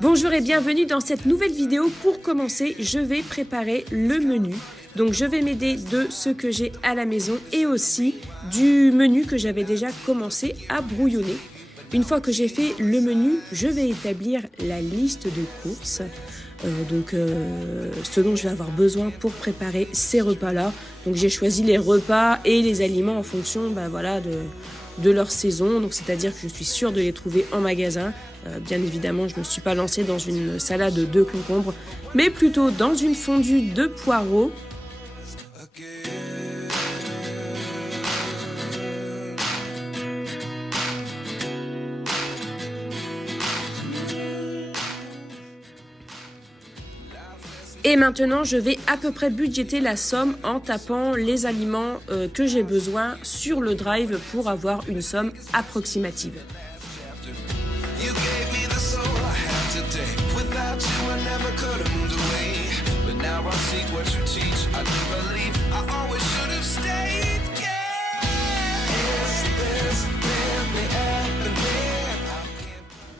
Bonjour et bienvenue dans cette nouvelle vidéo. Pour commencer, je vais préparer le menu. Donc je vais m'aider de ce que j'ai à la maison et aussi du menu que j'avais déjà commencé à brouillonner. Une fois que j'ai fait le menu, je vais établir la liste de courses. Ce dont je vais avoir besoin pour préparer ces repas-là. Donc j'ai choisi les repas et les aliments en fonction de leur saison. Donc c'est-à-dire que je suis sûre de les trouver en magasin. Bien évidemment, je ne me suis pas lancée dans une salade de concombres, mais plutôt dans une fondue de poireaux. Et maintenant, je vais à peu près budgéter la somme en tapant les aliments que j'ai besoin sur le drive pour avoir une somme approximative.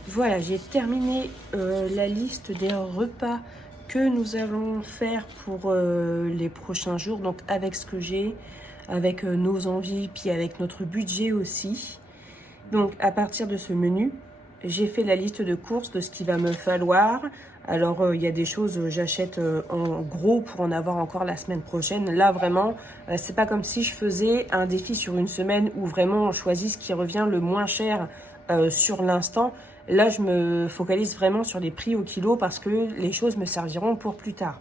Voilà, j'ai terminé la liste des repas que nous allons faire pour les prochains jours, donc avec ce que j'ai, avec nos envies, puis avec notre budget aussi. Donc à partir de ce menu, j'ai fait la liste de courses de ce qu'il va me falloir. Alors il y a des choses j'achète en gros pour en avoir encore la semaine prochaine. Là vraiment, c'est pas comme si je faisais un défi sur une semaine où vraiment on choisit ce qui revient le moins cher sur l'instant. Là, je me focalise vraiment sur les prix au kilo parce que les choses me serviront pour plus tard.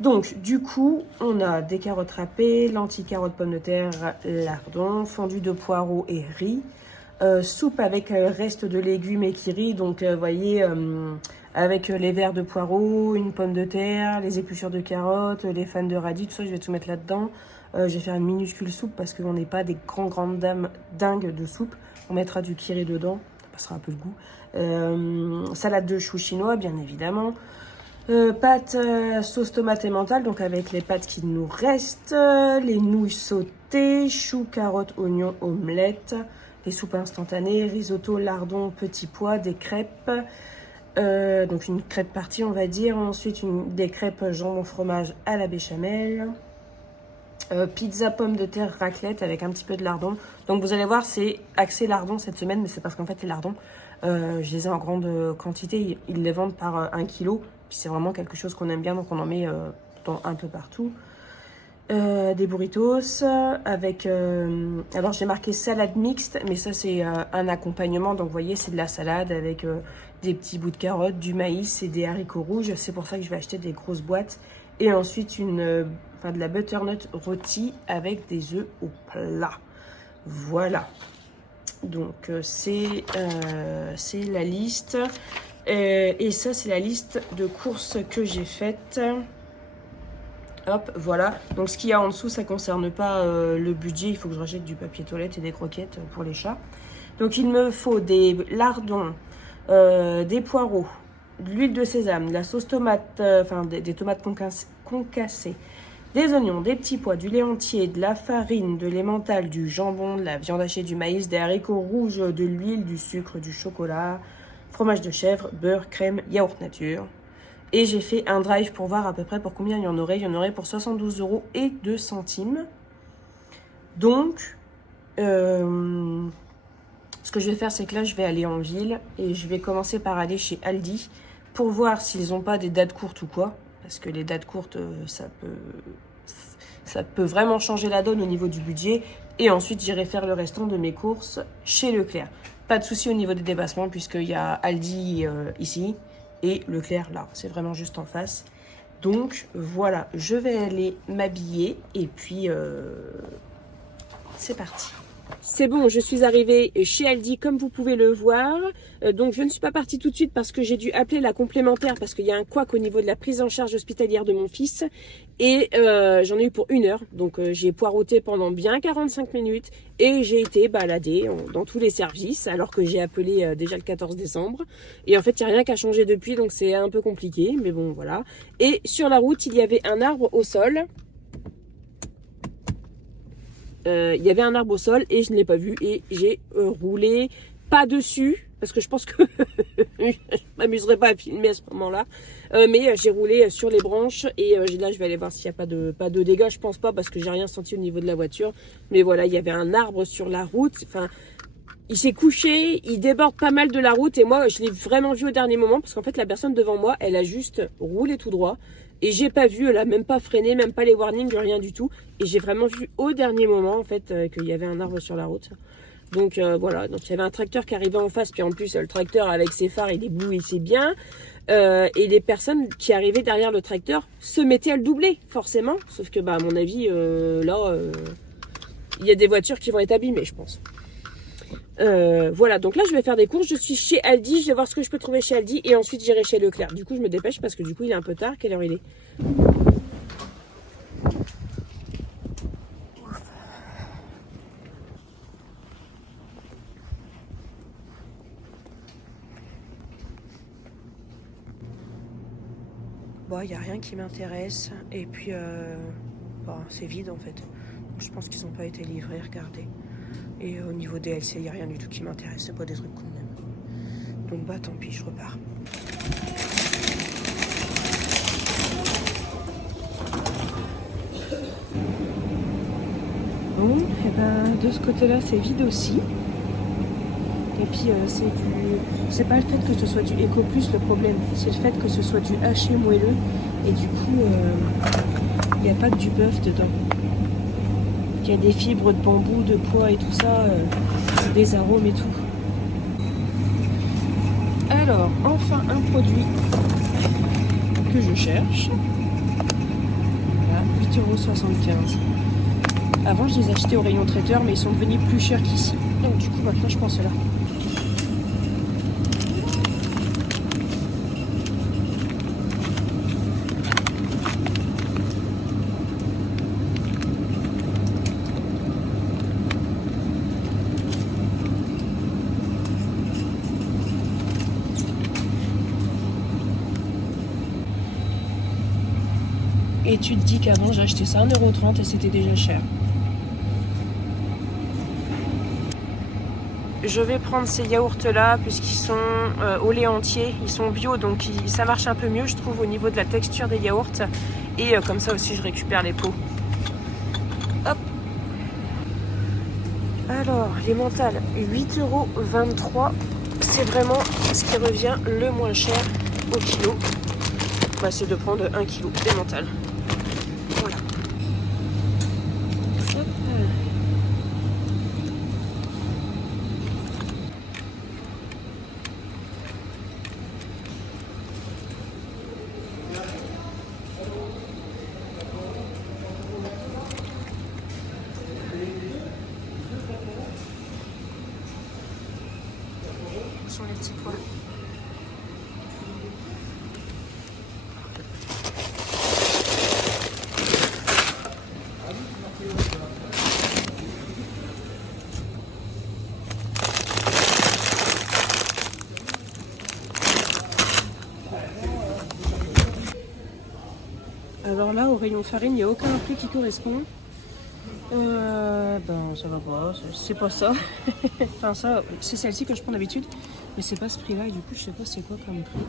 Donc, du coup, on a des carottes râpées, lentilles, carottes, pommes de terre, lardons, fondue de poireaux et riz. Soupe avec reste de légumes et kiri. Donc, vous voyez, avec les verres de poireaux, une pomme de terre, les épluchures de carottes, les fans de radis, tout ça, je vais tout mettre là-dedans. Je vais faire une minuscule soupe parce qu'on n'est pas des grandes dames dingues de soupe. On mettra du kiri dedans. Sera un peu le goût. Salade de choux chinois, bien évidemment. Pâtes sauce tomate et mentale, donc avec les pâtes qui nous restent. Les nouilles sautées, choux, carottes, oignons, omelette. Les soupes instantanées, risotto, lardons, petits pois, des crêpes. Donc une crêpe partie, on va dire. Ensuite, des crêpes jambon fromage à la béchamel. Pizza pomme de terre raclette avec un petit peu de lardon. Donc vous allez voir, c'est axé lardon cette semaine, mais c'est parce qu'en fait les lardons, je les ai en grande quantité. Ils les vendent par 1 kg. Puis c'est vraiment quelque chose qu'on aime bien, donc on en met un peu partout. Des burritos avec... alors j'ai marqué salade mixte, mais ça c'est un accompagnement. Donc vous voyez, c'est de la salade avec des petits bouts de carottes, du maïs et des haricots rouges. C'est pour ça que je vais acheter des grosses boîtes. Et ensuite de la butternut rôti avec des œufs au plat. Voilà. Donc c'est la liste. Et ça c'est la liste de courses que j'ai faites. Hop, voilà. Donc ce qu'il y a en dessous, ça ne concerne pas le budget. Il faut que je rachète du papier toilette et des croquettes pour les chats. Donc il me faut des lardons, des poireaux, de l'huile de sésame, de la sauce tomate, des tomates concassées, des oignons, des petits pois, du lait entier, de la farine, de l'emmental, du jambon, de la viande hachée, du maïs, des haricots rouges, de l'huile, du sucre, du chocolat, fromage de chèvre, beurre, crème, yaourt nature. Et j'ai fait un drive pour voir à peu près pour combien il y en aurait. Il y en aurait pour 72 € et 2 centimes. Donc, ce que je vais faire, c'est que là, je vais aller en ville et je vais commencer par aller chez Aldi pour voir s'ils n'ont pas des dates courtes ou quoi. Parce que les dates courtes, ça peut vraiment changer la donne au niveau du budget. Et ensuite, j'irai faire le restant de mes courses chez Leclerc. Pas de souci au niveau des dépassements puisqu'il y a Aldi ici et Leclerc là. C'est vraiment juste en face. Donc, voilà, je vais aller m'habiller et puis c'est parti. C'est bon, je suis arrivée chez Aldi comme vous pouvez le voir. Donc je ne suis pas partie tout de suite parce que j'ai dû appeler la complémentaire parce qu'il y a un couac au niveau de la prise en charge hospitalière de mon fils. Et j'en ai eu pour 1 heure. Donc j'ai poireauté pendant bien 45 minutes et j'ai été baladée dans tous les services alors que j'ai appelé déjà le 14 décembre. Et en fait, il n'y a rien qu'à changer depuis, donc c'est un peu compliqué. Mais bon, voilà. Et sur la route, il y avait un arbre au sol. il y avait un arbre au sol et je ne l'ai pas vu et j'ai roulé pas dessus parce que je pense que je m'amuserais pas à filmer à ce moment-là, mais j'ai roulé sur les branches et là je vais aller voir s'il n'y a pas de dégâts. Je pense pas parce que j'ai rien senti au niveau de la voiture, mais voilà, il y avait un arbre sur la route. Enfin, il s'est couché, il déborde pas mal de la route et moi je l'ai vraiment vu au dernier moment parce qu'en fait la personne devant moi elle a juste roulé tout droit et j'ai pas vu, elle a même pas freiné, même pas les warnings, rien du tout et j'ai vraiment vu au dernier moment en fait qu'il y avait un arbre sur la route. Donc voilà, donc il y avait un tracteur qui arrivait en face, puis en plus le tracteur avec ses phares il éblouissait bien et les personnes qui arrivaient derrière le tracteur se mettaient à le doubler forcément, sauf que bah à mon avis il y a des voitures qui vont être abîmées je pense. Voilà, donc là je vais faire des courses, je suis chez Aldi, je vais voir ce que je peux trouver chez Aldi et ensuite j'irai chez Leclerc. Du coup je me dépêche parce que du coup il est un peu tard, quelle heure il est? Bon, il n'y a rien qui m'intéresse et puis bon, c'est vide en fait. Donc, je pense qu'ils n'ont pas été livrés, regardez. Et au niveau des LC, il n'y a rien du tout qui m'intéresse, c'est pas des trucs qu'on aime. Donc bah tant pis, je repars. Bon, et ben de ce côté-là, c'est vide aussi. Et puis c'est pas le fait que ce soit du Eco Plus le problème, c'est le fait que ce soit du haché moelleux et du coup il n'y a pas que du bœuf dedans. Il y a des fibres de bambou, de pois et tout ça, des arômes et tout. Alors enfin un produit que je cherche. Voilà, 8,75 €. Avant je les achetais au rayon traiteur mais ils sont devenus plus chers qu'ici. Donc du coup maintenant je pense là. Et tu te dis qu'avant j'ai acheté ça 1,30 € et c'était déjà cher. Je vais prendre ces yaourts là puisqu'ils sont au lait entier, ils sont bio donc ça marche un peu mieux je trouve au niveau de la texture des yaourts et comme ça aussi je récupère les pots. Hop. Alors les mentales 8,23 €, c'est vraiment ce qui revient le moins cher au kilo. On va essayer de prendre 1 kg des mentales. Voilà. Hop. Où sont les petits pois? Alors là, au rayon farine, il n'y a aucun prix qui correspond. Ben ça va pas, c'est pas ça. Enfin ça, c'est celle-ci que je prends d'habitude, mais c'est pas ce prix-là et du coup je sais pas c'est quoi comme prix.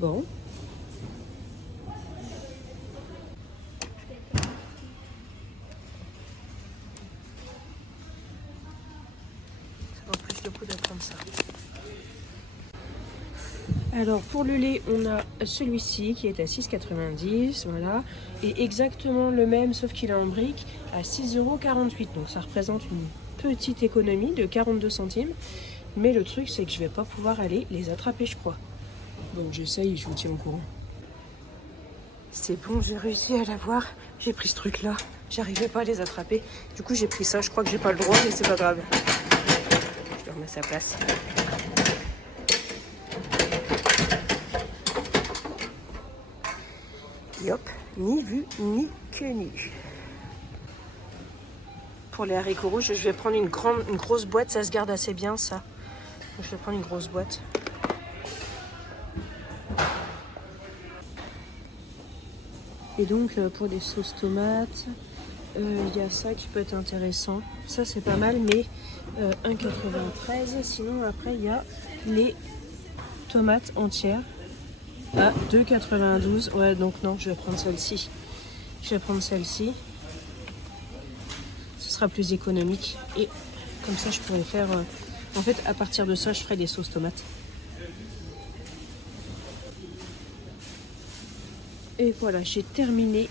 Bon. Ça vaut plus le coup de prendre ça. Alors pour le lait, on a celui-ci qui est à 6,90 €, voilà, et exactement le même sauf qu'il est en brique à 6,48 €. Donc ça représente une petite économie de 42 centimes. Mais le truc c'est que je vais pas pouvoir aller les attraper je crois. Donc j'essaye et je vous tiens au courant. C'est bon, j'ai réussi à l'avoir. J'ai pris ce truc là, j'arrivais pas à les attraper. Du coup j'ai pris ça, je crois que j'ai pas le droit mais c'est pas grave. Je le remets à sa place. Et hop, ni vu ni connu. Pour les haricots rouges, je vais prendre une grosse boîte, ça se garde assez bien ça. Je vais prendre une grosse boîte. Et donc pour des sauces tomates, il y a ça qui peut être intéressant. Ça c'est pas mal, mais 1,93. Sinon après il y a les tomates entières à 2,92. Ouais, donc non, je vais prendre celle-ci. Je vais prendre celle-ci. Ce sera plus économique. Et comme ça, je pourrais faire... En fait, à partir de ça, je ferai des sauces tomates. Et voilà, j'ai terminé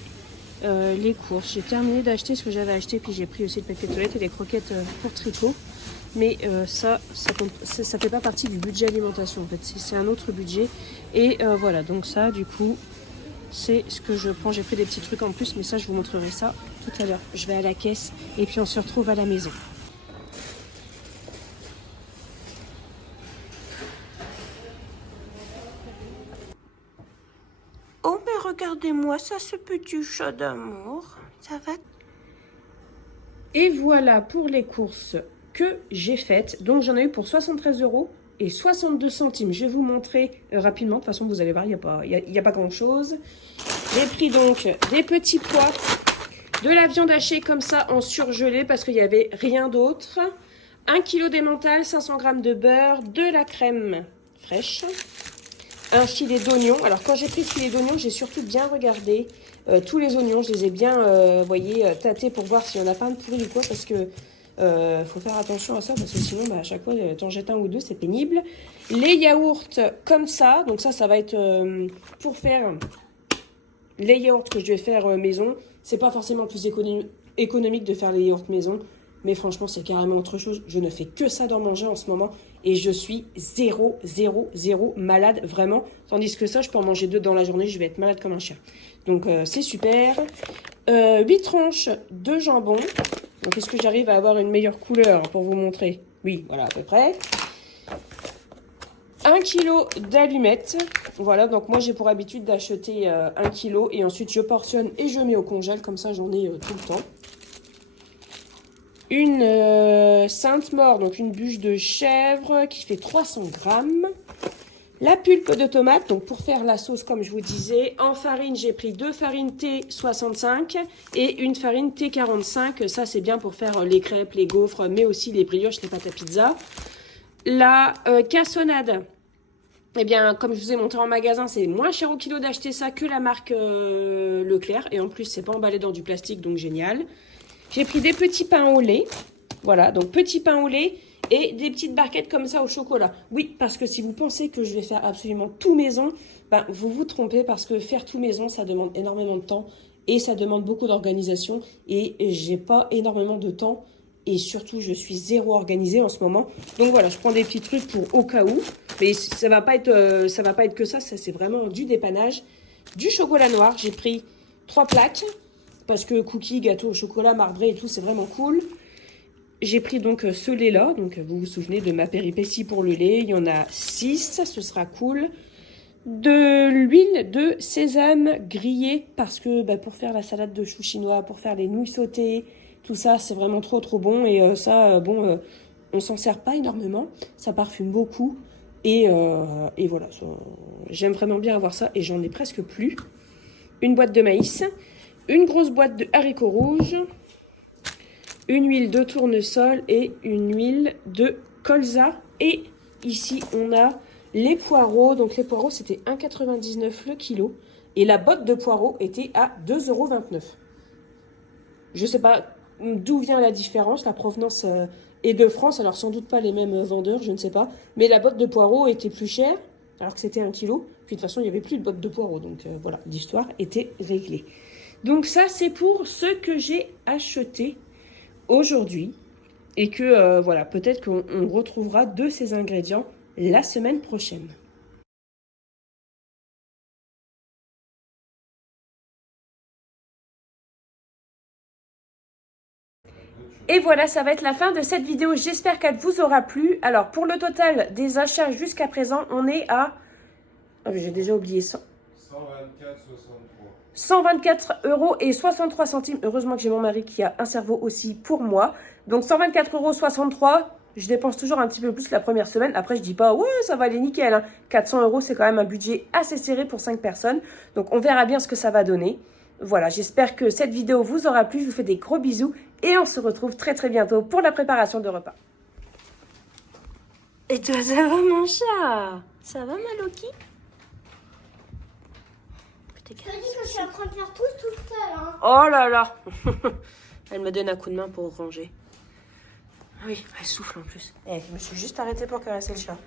les courses. J'ai terminé d'acheter ce que j'avais acheté. Puis j'ai pris aussi le papier de toilette et les croquettes pour tricot. Mais ça fait pas partie du budget alimentation en fait, c'est un autre budget. Et voilà, donc ça du coup, c'est ce que je prends. J'ai pris des petits trucs en plus, mais ça je vous montrerai ça tout à l'heure. Je vais à la caisse et puis on se retrouve à la maison. Oh mais regardez-moi ça, ce petit chat d'amour, ça va. Et voilà pour les courses que j'ai faites. Donc j'en ai eu pour 73 € et 62 centimes. Je vais vous montrer rapidement. De toute façon, vous allez voir, il n'y a pas grand-chose. J'ai pris donc des petits pois, de la viande hachée comme ça en surgelé parce qu'il n'y avait rien d'autre. 1 kg d'emmental, 500 g de beurre, de la crème fraîche, un filet d'oignon. Alors quand j'ai pris ce filet d'oignon, j'ai surtout bien regardé tous les oignons. Je les ai bien, voyez, tâtés pour voir s'il n'y en a pas un pourri ou quoi, parce que faut faire attention à ça, parce que sinon à chaque fois t'en jettes un ou deux, c'est pénible. Les yaourts comme ça, donc ça va être pour faire les yaourts que je vais faire maison. C'est pas forcément plus économique de faire les yaourts maison, mais franchement c'est carrément autre chose. Je ne fais que ça d'en manger en ce moment et je suis zéro malade vraiment, tandis que ça je peux en manger 2 dans la journée, je vais être malade comme un chien. Donc c'est super. 8 tranches de jambon. Donc, est-ce que j'arrive à avoir une meilleure couleur pour vous montrer? Oui, voilà, à peu près. 1 kg d'allumettes. Voilà, donc moi, j'ai pour habitude d'acheter 1 kg et ensuite, je portionne et je mets au congèle. Comme ça, j'en ai tout le temps. Une Sainte-Maure, donc une bûche de chèvre qui fait 300 grammes. La pulpe de tomate, donc pour faire la sauce, comme je vous disais, en farine, j'ai pris 2 farines T65 et une farine T45. Ça, c'est bien pour faire les crêpes, les gaufres, mais aussi les brioches, les pâtes à pizza. La cassonade, eh bien, comme je vous ai montré en magasin, c'est moins cher au kilo d'acheter ça que la marque Leclerc. Et en plus, c'est pas emballé dans du plastique, donc génial. J'ai pris des petits pains au lait. Voilà, donc petits pains au lait. Et des petites barquettes comme ça au chocolat. Oui, parce que si vous pensez que je vais faire absolument tout maison, ben, vous vous trompez parce que faire tout maison, ça demande énormément de temps et ça demande beaucoup d'organisation. Et j'ai pas énormément de temps et surtout, je suis zéro organisée en ce moment. Donc voilà, je prends des petits trucs pour au cas où. Mais ça va pas être que ça c'est vraiment du dépannage. Du chocolat noir, j'ai pris 3 plaques parce que cookies, gâteaux au chocolat, marbré et tout, c'est vraiment cool. J'ai pris donc ce lait-là, donc vous vous souvenez de ma péripétie pour le lait, il y en a 6, ce sera cool. De l'huile de sésame grillée, parce que pour faire la salade de choux chinois, pour faire les nouilles sautées, tout ça, c'est vraiment trop bon. Et on s'en sert pas énormément, ça parfume beaucoup. Et voilà, j'aime vraiment bien avoir ça, et j'en ai presque plus. Une boîte de maïs, une grosse boîte de haricots rouges, une huile de tournesol et une huile de colza. Et ici, on a les poireaux. Donc, les poireaux, c'était 1,99 € le kilo. Et la botte de poireaux était à 2,29 €. Je ne sais pas d'où vient la différence. La provenance est de France. Alors, sans doute pas les mêmes vendeurs, je ne sais pas. Mais la botte de poireaux était plus chère, alors que c'était 1 kilo. Puis, de toute façon, il n'y avait plus de botte de poireaux. Donc, voilà, l'histoire était réglée. Donc, ça, c'est pour ce que j'ai acheté aujourd'hui, et que voilà, peut-être qu'on retrouvera de ces ingrédients la semaine prochaine. Et voilà, ça va être la fin de cette vidéo. J'espère qu'elle vous aura plu. Alors, pour le total des achats jusqu'à présent, on est à... Oh, j'ai déjà oublié ça. 124,63 €. Heureusement que j'ai mon mari qui a un cerveau aussi pour moi. Donc 124,63 €. Je dépense toujours un petit peu plus la première semaine. Après, je dis pas, ouais, ça va aller nickel, hein. 400 €, c'est quand même un budget assez serré pour 5 personnes. Donc, on verra bien ce que ça va donner. Voilà, j'espère que cette vidéo vous aura plu. Je vous fais des gros bisous et on se retrouve très très bientôt pour la préparation de repas. Et toi, ça va mon chat? Ça va ma Loki? Je te dis que je suis en train de faire tout toute seule. Hein. Oh là là. Elle me donne un coup de main pour ranger. Oui, elle souffle en plus. Je me suis juste arrêtée pour caresser le chat.